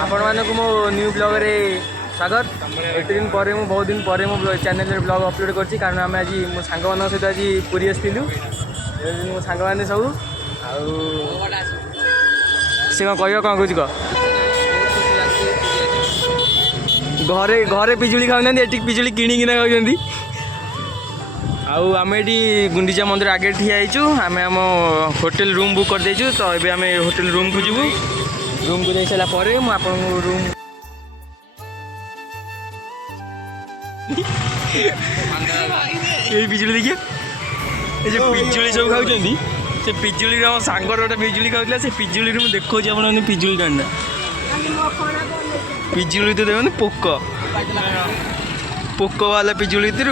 आपण मानक मो न्यू ब्लॉग रे स्वागत। एत दिन पर बहुत दिन पर मो चैनल रे ब्लॉग अपलोड करछि कारण आम आज मो सांग मान सहित आज पुरी आसलु मो सांग मैंने सब से कह कौन कह घरे घरे पिजुली खाऊना एटी पिजुली किणिकिना खाऊँ। आम ये गुंडीचा मंदिर आगे ठिया आम आम होटेल रूम बुक कर देचु। तो ये आम होटेल रूम को जीवु। रूम को जाई सारा पर मु आपन रूम ये बिजुली देखिए ये जो पिजुली सब खाऊँ से पिजुली सांगर गोटे पिजुली खाऊला से पिजुली मुझे देखा आप पिजुली टाणना पिजुली तो देखो पोक पोक वाला पिजुली भितर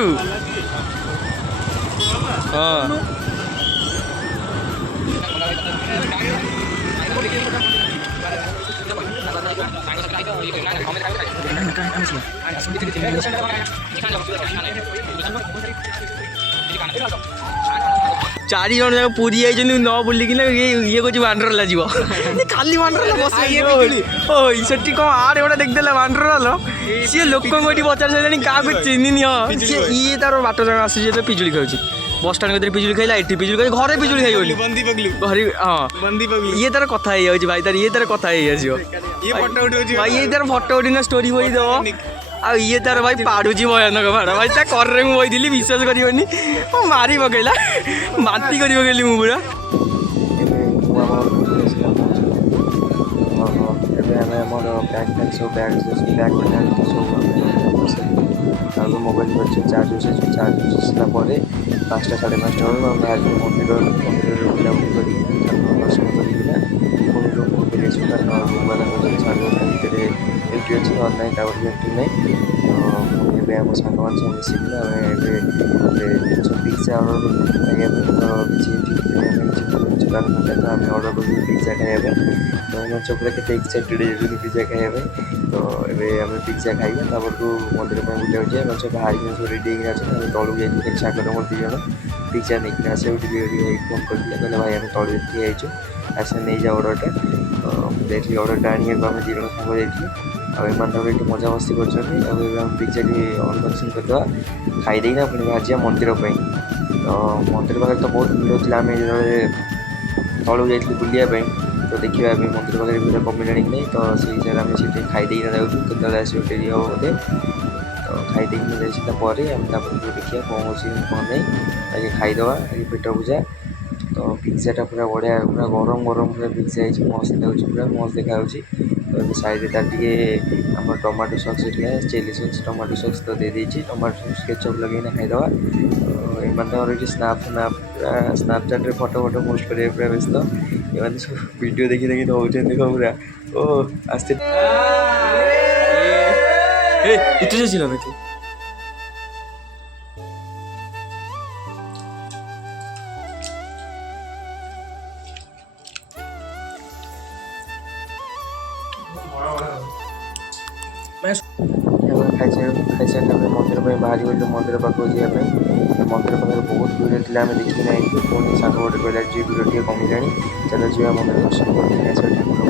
हाँ चारि जन जाक पुरी आई न बुलिकिन ये कुछ वांडरला जीव खाली वांडरला बस से कौन आड़े गोटे देखदेला वांडरला सी लोक पचार सारे क्या चिन्हनी ये तार बाट जन आसी पिजुली खाऊँ बस स्टाण कदर पिजुली खाइला ये पिजुली खाई घरे पिजुली खाई घर हाँ ये तार कथा भाई तार ये तार कथा भाई ये तार फटो उठना स्टोरी बही दब आ ये तार भाई पाड़ुची भयानक माड़ भाई ता कर बही विश्वास करनी मारी पकईला बांती कर पकईली मु पूरा मोबाइल चार्ज चार्ज बसला 5टा 5:30 बेलू बाहर मंदिर बुलाबुली कर दर्शन करना पुणी रूम को फेरी आसो कारण रूम वाला भितर एंट्री अच्छी ऑनलाइन टावर भी एंट्री नहीं। तो ये आम सांग मान सब मिसिक पिज्जा अर्डर खाइए तो किसी कारण तो आम अर्डर कर पिज्जा खाइए तो चोपड़ा के एक्साइटेड हो पिज्जा खाइए तो ये आम पिज्जा खाइए को मंदिर बुलाऊ जाए सब बाहर सब रेडी होकर तलू जाइए सागर मोर 2 जन पिज्जा नहीं आसे फोन कर कहले भाई आम तल ठिया आसे नहीं जा अर्डरटा तो अर्डरटा आने आम 2 जन सांग जाइए आम मजा मस्ती कर पिज्जा अनबक्सिंग करदे खाईदेना पुणी बाहर मंदिर तो मंदिर पाखे तो बहुत भिड़ होता आम तलू जाइए बुलायापी तो देखा मंदिर पाखे भिड़ कमिलानी कि नहीं तो से हिसाब से आम खाईदेना जाऊँ केतले आस डेरी हम बोधे तो खाईदेना जाइए आम देखिए कौन हो कौन नहीं खाईदे आज पेट पूजा तो पिज्जाटा पूरा बढ़िया पूरा गरम गरम पूरा पिज्जा है मस्त लगे पूरा मस्त देखा तो साइड तार आम टमाटो सक्स चिली सक्स टमाटो सक्स तो दे देती टमाटो सक्स केचप लगे खाईदे तो ये स्नाप स्नाप पूरा स्नापचैट फटो फटो पोस्ट करेंगे पूरा व्यस्त ये सब वीडियो देखी देखी तो होते देखो पूरा ओ आस्ते इतने से खाई सारे मंदिर बाहरी गलु मंदिर पाक जावाई मंदिर पाखे बहुत भिड़ थी आम देखी ना पुणी सांग गोटे कहला जी भिड़ टे कमिला चलो जी मंदिर दर्शन कर ठाकुर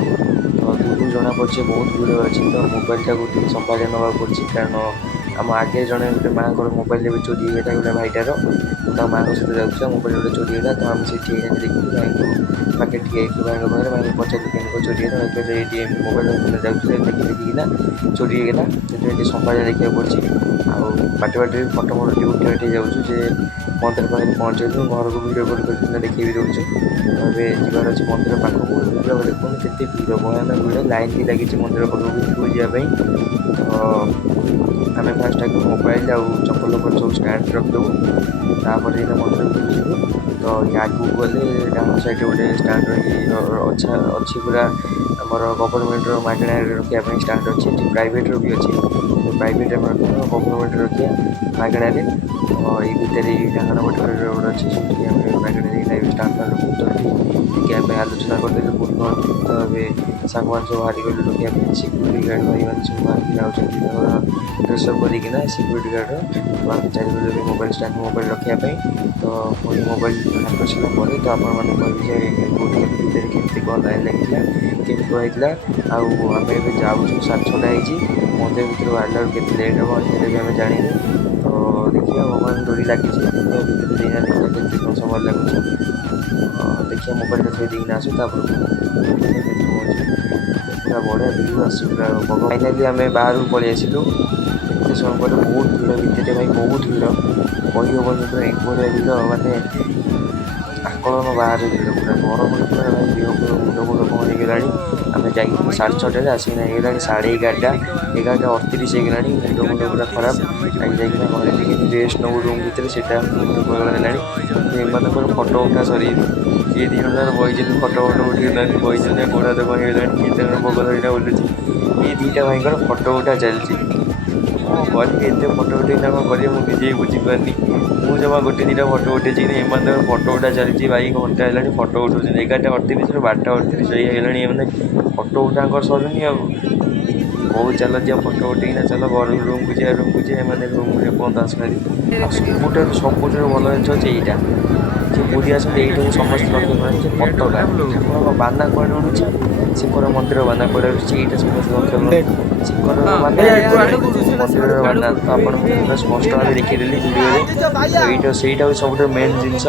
तो दूर जना पड़े बहुत भिड़ अच्छी तो मोबाइलटा को संभाली नवा पड़ी कारण आम आगे जड़े गोटे माँ को मोबाइल भी चोरी होगा गोटे भाईटार तो माँ सहित जाऊँ मोबाइल गोटे चोरी होगा तो आम से ठिया देखी भाई को पाखे ठिया भाई पाखे भाई पचार के चोरी है कहते ये मोबाइल जाऊँ देखिकिना चोरी होगा तो संभाली देखा पड़ी आटे बाटे फटो फटो उठे उठे जाऊँ मंदिर पाखे पहुँचू घर को भिडियो कल कर देखी भी दूँ अभी जीवार अच्छे मंदिर पाखक देखो के भिड़ भयानक भिड़ लाइन भी लगी मंदिर पाखक जावाई तो आम फास्ट आगे मोबाइल आउ चप्पल उपर सब स्टैंड रखदेव तापर मंदिर भितर जीव तो आगू गले डाण साइड गोटे स्टैंड अच्छी पूरा आमर गवर्नमेंट मागणा रखापी स्टैंड अच्छी प्राइवेट भी अच्छी प्राइवेट आम रखा गवर्नमेंट रखा मागणा तो ये भितर डाण पटे रोड अच्छी सब मागणा स्टैंड रखू तो ଦେଖିବା ପାଇଁ ଆଲୋଚନା କରିଦେଲୁ ପୂର୍ଣ୍ଣ ତ ଏବେ ସାଙ୍ଗମାନେ ସବୁ ବାହାରି ଗଲୁ ରଖିବା ପାଇଁ। ସିକ୍ୟୁରିଟି ଗାର୍ଡ଼ ଭାଇମାନେ ସବୁ ବାହାରିକି ଯାଉଛନ୍ତି ତାଙ୍କର ଡ୍ରେସଅପ୍ କରିକିନା ସିକ୍ୟୁରିଟି ଗାର୍ଡ଼ର ଆମେ ଚାରିଗଲୁ ଏବେ ମୋବାଇଲ୍ ଷ୍ଟାଣ୍ଡ ମୋବାଇଲ୍ ରଖିବା ପାଇଁ। ତ ପୁଣି ମୋବାଇଲ୍ ବାହାର କରିସାରିଲା ପରେ ତ ଆପଣମାନଙ୍କୁ କହିବି ଯେ କୋଉଠି ଭିତରେ କେମିତି କ'ଣ ଲାଇନ୍ ଲାଗିଥିଲା କେମିତି କ'ଣ ହେଇଥିଲା। ଆଉ ଆମେ ଏବେ ଯାଉଛୁ 6:30 ହେଇଛି ମନ୍ଦିର ଭିତରୁ ବାହାରିଲା ବେଳକୁ କେତେ ଲେଟ୍ ହେବ ସେଇଟା ବି ଆମେ ଜାଣିନୁ। ତ ଦେଖିବା ଭଗବାନ ଡୋରି ଲାଗିଛି ଭିତରେ ଦେଇନା ଦେଖିବା କେତେ କ'ଣ ସମୟ ଲାଗୁଛି। ଦେଖିବା ମୋବାଇଲଟା ଥୋଇ ଦେଇକିନା ଆସୁ ତାପରେ ପୁରା ବଢ଼ିଆ ଭିଉ ଆସୁଛି ପୁରା। ଫାଇନାଲି ଆମେ ବାହାରକୁ ପଳେଇ ଆସିଲୁ ଏତେ ସମୟ ପରେ। ବହୁତ ଭିଡ଼ ଭିତରେ ଭାଇ ବହୁତ ଭିଡ଼ କହିହେବନି ପୁରା ଏଭଳିଆ ଭିଡ଼ ମାନେ ଆକଳନ ବାହାରେ ଭିଡ଼ ପୁରା ଗରମରେ ପୁରା ଭାଇ ଦେହ ମୁଣ୍ଡ କ'ଣ ହେଇଗଲାଣି। ଆମେ ଯାଇକି 6:30ରେ ଆସିକିନା ହେଇଗଲାଣି 11:30 11:38 ହେଇଗଲାଣି। ମୁଣ୍ଡ ପୁରା ଖରାପ ଯାଇକିନା ଘରେ ଟିକେ ରେଷ୍ଟ ନେବୁ ରୁମ୍ ଭିତରେ ସେଇଟା ହେଲାଣି। ଏମାନଙ୍କର ଫଟୋ ଉଠା ସରିନି କିଏ 2 ଜଣ ବଇଛନ୍ତି ଫଟୋ ଉଠାଉନାହାନ୍ତି ବଇଛନ୍ତି ଗୋଡ଼ ହାତ କ'ଣ ହେଇଗଲାଣି କିଏ ତାଙ୍କର ବଗ ଧରିନା ବୁଲୁଛି। ଏ 2ଟା ଭାଇଙ୍କର ଫଟୋ ଉଠା ଚାଲିଛି କ'ଣ କରିବି ଏତେ ଫଟୋ ଉଠେଇକିନା କ'ଣ କରିବେ ମୁଁ ନିଜେ ବୁଝିପାରୁନି। ମୁଁ ଜମା 1-2ଟା ଫଟୋ ଉଠେଇଛି କିନ୍ତୁ ଏମାନଙ୍କର ଫଟୋ ଉଠା ଚାଲିଛି ଭାଇ ଘଣ୍ଟା ହେଲାଣି ଫଟୋ ଉଠାଉଛନ୍ତି 11:38ରୁ 12:38 ହେଇଗଲାଣି। ଏମାନେ ଫଟୋ ଉଠାଙ୍କର ସରୁନି ଆଉ ବହୁତ ଚାଲ ଯିବା ଫଟୋ ଉଠେଇକିନା ଚାଲ ଘରକୁ ରୁମ୍କୁ ଯିବା ଏମାନେ ରୁମ୍ରେ ପହଞ୍ଚ ଆସୁନାହାନ୍ତି। ଆଉ ସବୁଠାରୁ ଭଲ ଜିନିଷ ହେଉଛି ଏଇଟା ଯେ ପୁରୀ ଆସନ୍ତି ଏଇଟାକୁ ସମସ୍ତେ ଲକ୍ଷ୍ୟ କରନ୍ତି ଯେ ପତାକା ଠାକୁରଙ୍କ ବାନା କୁଆଡ଼େ ଉଡ଼ୁଛି ଶିଖର ମନ୍ଦିର ବାନା କୁଆଡ଼େ ଉଡ଼ୁଛି ଏଇଟା ସମସ୍ତେ ଲକ୍ଷ୍ୟ କରନ୍ତି। ଶିଖର ବାନା ମନ୍ଦିରର ବାନା ତ ଆପଣଙ୍କୁ ପୁରା ସ୍ପଷ୍ଟ ଭାବେ ଦେଖିଦେଲି ଭିଡ଼ିଓରେ। ସେଇଟା ହେଉଛି ସବୁଠାରୁ ମେନ୍ ଜିନିଷ।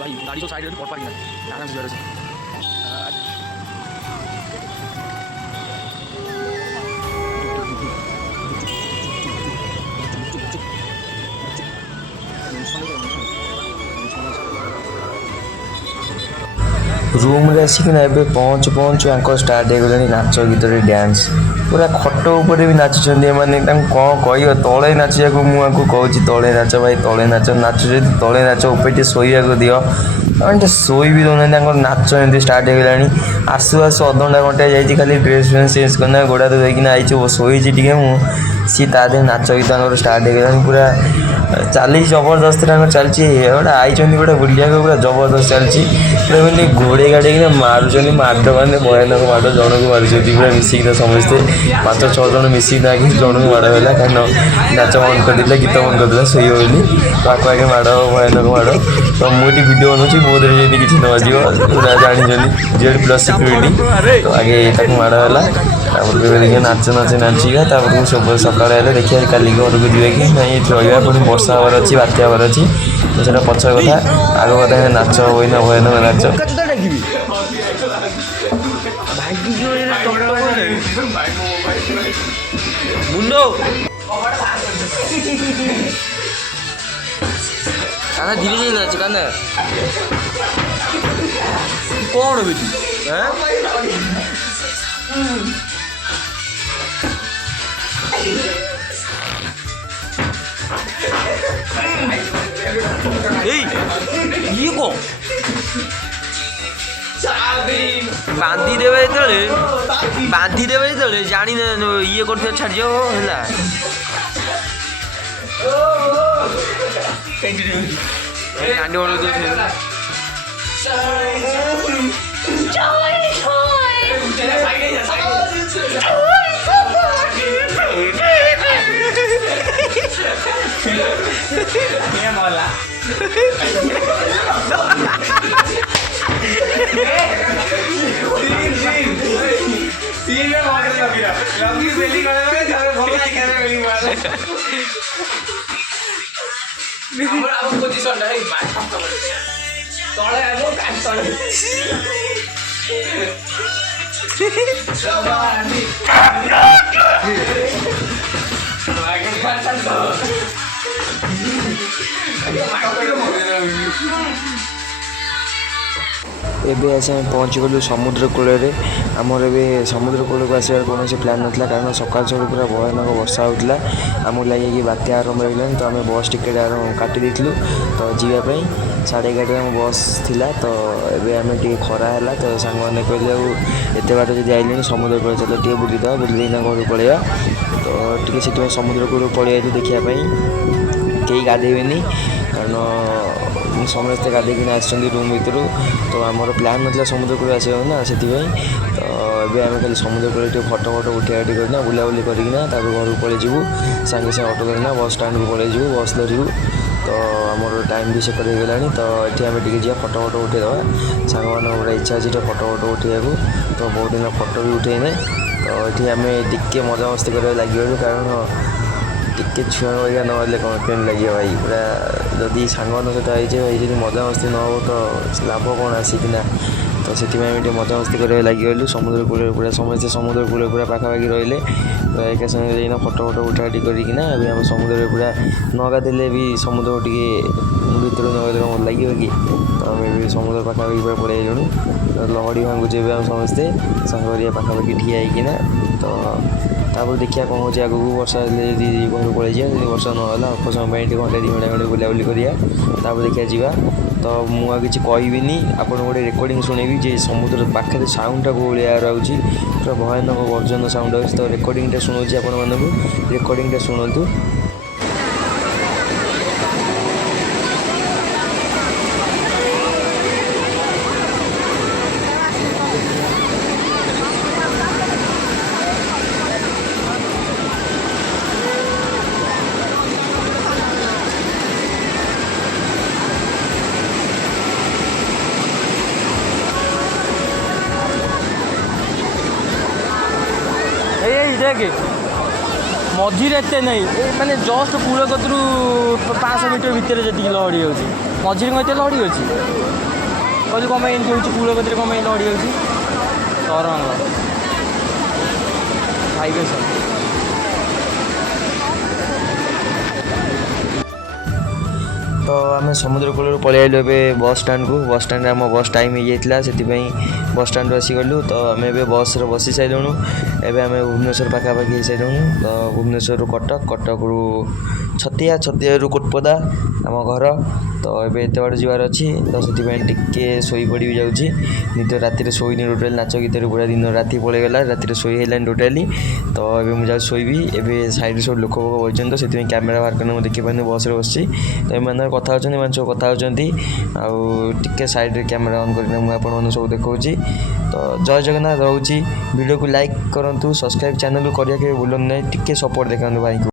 भाई गाड़ी तो साइड में पड़ पाएगी ना आराम से जा रूम्रे आसिकिना एबे पहुँचु आंको स्टार्ट होगलानी नाच गीत डांस पूरा खट उपर भी नाचुंट एमाने कौन कह तले नाचा को मुझे कहूँ तले नाच भाई तले नाच तले नाच उपर शोया दियो टे शोई भी दौना नाच एमती स्टार्ट होगलानी। आसु आसु अधघंटा घंटा जाइए खाली ड्रेस फ्रेस चेंज करना गोड़ा तो देखना आई शोई टे सी ता नाच गीत स्टार्ट होगलानी पूरा चली जबरदस्त चलती गोटे आई गोटे बुलिया पूरा जबरदस्त चलती पूरा घोड़े गाड़ी मारुंच माड मैंने भयानक माड जन को मारुंच पूरा मिसिक समस्ते 5-6 जन मिसिक जन को माड़ है कहीं नाच बंद कर गीत बंद करदेला शोई बोली ताको आगे माड़ भयानक माड़। तो मुझे वीडियो बनाऊँगी मो देर जब किसी न बाजिब जानी Z+ सिक्यूरीटी तो आगे ताको माड़ है देखिए नाच नाचिका सब सका देखिए काली घर को जी कि नहीं रहा पुणी वर्षा हबार अच्छी बात्या हबार अच्छी तो सीटा पचर कथा आग कथा नाच हम ना भयानक नाच। धीरे धीरे नाच काना कौन भी ये कौन बांधी देवे जो जानी ये कर छाड़ है एबे आसे पहुँची गलु समुद्र कूल आमर ए समुद्र कूल को आसबार कौन प्लान नाला कारण सकाल सब पूरा भयानक वर्षा होता आमको लगे कि बात्या आरंभ होगलानी तो आम बस टिकेट काटी देलु तो जावाई 11:30 आम बस थिला तो एबे आम टे खरा है तो सांग मैंने कहले एत बाट जब आइले समुद्र कूल चलो टे बुलीद बुलीना घर पलैया तो ଟିକେ ସେଥିପାଇଁ ସମୁଦ୍ର କୂଳକୁ ପଳେଇ ଯାଇଛୁ ଦେଖିବା ପାଇଁ। କେହି ଗାଧେଇବେନି କାରଣ ସମସ୍ତେ ଗାଧେଇକିନା ଆସିଛନ୍ତି ରୁମ୍ ଭିତରୁ। ତ ଆମର ପ୍ଲାନ୍ ନଥିଲା ସମୁଦ୍ର କୂଳ ଆସିବାକୁ ନା, ସେଥିପାଇଁ। ତ ଏବେ ଆମେ ଖାଲି ସମୁଦ୍ର କୂଳରେ ଟିକେ ଫଟୋ ଉଠେଇବା କରିକିନା ବୁଲାବୁଲି କରିକିନା ତାପରେ ଘରକୁ ପଳେଇ ଯିବୁ। ସାଙ୍ଗେ ସାଙ୍ଗେ ଅଟୋ କରିକିନା ବସ୍ ଷ୍ଟାଣ୍ଡକୁ ପଳେଇ ଯିବୁ, ବସ୍ ଧରିବୁ। ତ ଆମର ଟାଇମ୍ ବି ସେପଟେ ହେଇଗଲାଣି। ତ ଏଠି ଆମେ ଟିକେ ଯିବା ଫଟୋ ଉଠେଇଦେବା। ସାଙ୍ଗମାନଙ୍କ ପୁରା ଇଚ୍ଛା ଅଛି ଟିକେ ଫଟୋ ଉଠେଇବାକୁ। ତ ବହୁତ ଦିନ ଫଟୋ ବି ଉଠେଇନେ। ତ ଏଠି ଆମେ ଟିକେ ମଜାମସ୍ତି କରିବାକୁ ଲାଗିଗଲୁ କାରଣ ଟିକେ ଛୁଆଙ୍କ ଭଳିଆ ନହେଲେ କ'ଣ କେମିତି ଲାଗିବ ଭାଇ। ପୁରା ଯଦି ସାଙ୍ଗମାନଙ୍କ ସହିତ ହେଇଛେ ଭାଇ, ଯଦି ମଜାମସ୍ତି ନ ହେବ ତ ଲାଭ କ'ଣ ଆସିକିନା। ତ ସେଥିପାଇଁ ଆମେ ଟିକେ ମଜାମସ୍ତି କରିବାକୁ ଲାଗିଗଲୁ। ସମୁଦ୍ର କୂଳରେ ପୁରା ସମସ୍ତେ ସମୁଦ୍ର କୂଳରେ ପୁରା ପାଖାପାଖି ରହିଲେ। ତ ଏକା ସାଙ୍ଗରେ ଯାଇକିନା ଫଟୋ ଉଠାଉଠି କରିକିନା ଏବେ ଆମେ ସମୁଦ୍ରରେ ପୁରା ନ ଗାଧେଇଲେ ବି ସମୁଦ୍ର ଟିକେ ଭିତରକୁ ନ ଗଲେ କ'ଣ ଭଲ ଲାଗିବ କି। ତ ଆମେ ଏବେ ସମୁଦ୍ର ପାଖାପାଖି ପୁରା ପଳେଇ ଆଇଲୁଣି। ତ ଲହଡ଼ି ଭାଙ୍ଗୁଛୁ ଏବେ ଆମେ ସମସ୍ତେ ସାଙ୍ଗ କରିବା ପାଖାପାଖି ଠିଆ ହେଇକିନା। ତ ତାପରେ ଦେଖିବା କ'ଣ ହେଉଛି ଆଗକୁ। ବର୍ଷା ହେଲେ ଯଦି ଘରକୁ ପଳେଇଯିବା, ଯଦି ବର୍ଷା ନହେଲା ଅଳ୍ପ ସମୟ ପାଇଁ ଟିକେ ଘଣ୍ଟେ 2 ଘଣ୍ଟା ଖଣ୍ଡେ ବୁଲାବୁଲି କରିବା, ତାପରେ ଦେଖିବା ଯିବା। ତ ମୁଁ ଆଉ କିଛି କହିବିନି, ଆପଣଙ୍କୁ ଗୋଟେ ରେକର୍ଡ଼ିଂ ଶୁଣେଇବି ଯେ ସମୁଦ୍ର ପାଖରେ ସାଉଣ୍ଡଟା କେଉଁ ଭଳିଆ ରହୁଛି। ପୁରା ଭୟାନକ ଗର୍ଜନ ସାଉଣ୍ଡ ହେଉଛି। ତ ରେକର୍ଡ଼ିଂଟା ଶୁଣାଉଛି ଆପଣମାନଙ୍କୁ, ରେକର୍ଡ଼ିଂଟା ଶୁଣନ୍ତୁ। ଏଇ ଦେଖେ ମଝିରେ ଏତେ ନାହିଁ, ମାନେ ଜଷ୍ଟ କୂଳ କତରୁ 500 ମିଟର ଭିତରେ ଯେତିକି ଲହଡ଼ି ହେଉଛି, ମଝିରେ କ'ଣ ଏତେ ଲହଡ଼ି ଅଛି? କହିଲି କ'ଣ ପାଇଁ ଏମିତି ହେଉଛି, କୂଳ କତିରେ କ'ଣ ପାଇଁ ଲହଡ଼ି ହେଉଛି? ତରଙ୍ଗ ଭାଇବେସନ। ତ ଆମେ ସମୁଦ୍ର କୂଳରୁ ପଳେଇ ଆଇଲୁ ଏବେ ବସ୍ ଷ୍ଟାଣ୍ଡକୁ। ବସ୍ ଷ୍ଟାଣ୍ଡରେ ଆମ ବସ୍ ଟାଇମ୍ ହେଇଯାଇଥିଲା, ସେଥିପାଇଁ ବସ୍ ଷ୍ଟାଣ୍ଡରୁ ଆସିଗଲୁ। ତ ଆମେ ଏବେ ବସ୍ରେ ବସି ସାରିଲୁଣୁ। ଏବେ ଆମେ ଭୁବନେଶ୍ୱର ପାଖାପାଖି ହେଇସାରିଲୁଣୁ। ତ ଭୁବନେଶ୍ୱରରୁ କଟକ, କଟକରୁ ଛତିଆ, ଛତିଆରୁ କୋଟପଦା ଆମ ଘର। ତ ଏବେ ଏତେ ବାଟ ଯିବାର ଅଛି, ତ ସେଥିପାଇଁ ଟିକେ ଶୋଇପଡ଼ି ବି ଯାଉଛି। ନିଦ ରାତିରେ ଶୋଇନି ଟୋଟାଲି, ନାଚ ଗୀତରେ ପୁରା ଦିନ ରାତି ପଳେଇଗଲା, ରାତିରେ ଶୋଇ ହେଲାନି ଟୋଟାଲି। ତ ଏବେ ମୁଁ ଯାଉଛି ଶୋଇବି। ଏବେ ସାଇଡ଼୍ରେ ସବୁ ଲୋକ ବସିଛନ୍ତି, ତ ସେଥିପାଇଁ କ୍ୟାମେରା ବାହାର କରିନି, ମୁଁ ଦେଖିପାରୁନି, ବସ୍ରେ ବସିଛି। ତ ଏମାନେ କଥା ହେଉଛନ୍ତି, ଏମାନେ ସବୁ କଥା ହେଉଛନ୍ତି। ଆଉ ଟିକେ ସାଇଡ଼୍ରେ କ୍ୟାମେରା ଅନ୍ କରିକିନା ମୁଁ ଆପଣମାନଙ୍କୁ ସବୁ ଦେଖାଉଛି। ତ ଜୟ ଜଗନ୍ନାଥ ରହୁଛି। ଭିଡ଼ିଓକୁ ଲାଇକ୍ କରନ୍ତୁ, ସବସ୍କ୍ରାଇବ୍ ଚ୍ୟାନେଲ୍କୁ କରିବା କେବେ ଭୁଲନ୍ତୁ ନାହିଁ। ଟିକେ ସପୋର୍ଟ ଦେଖାନ୍ତୁ ଭାଇଙ୍କୁ।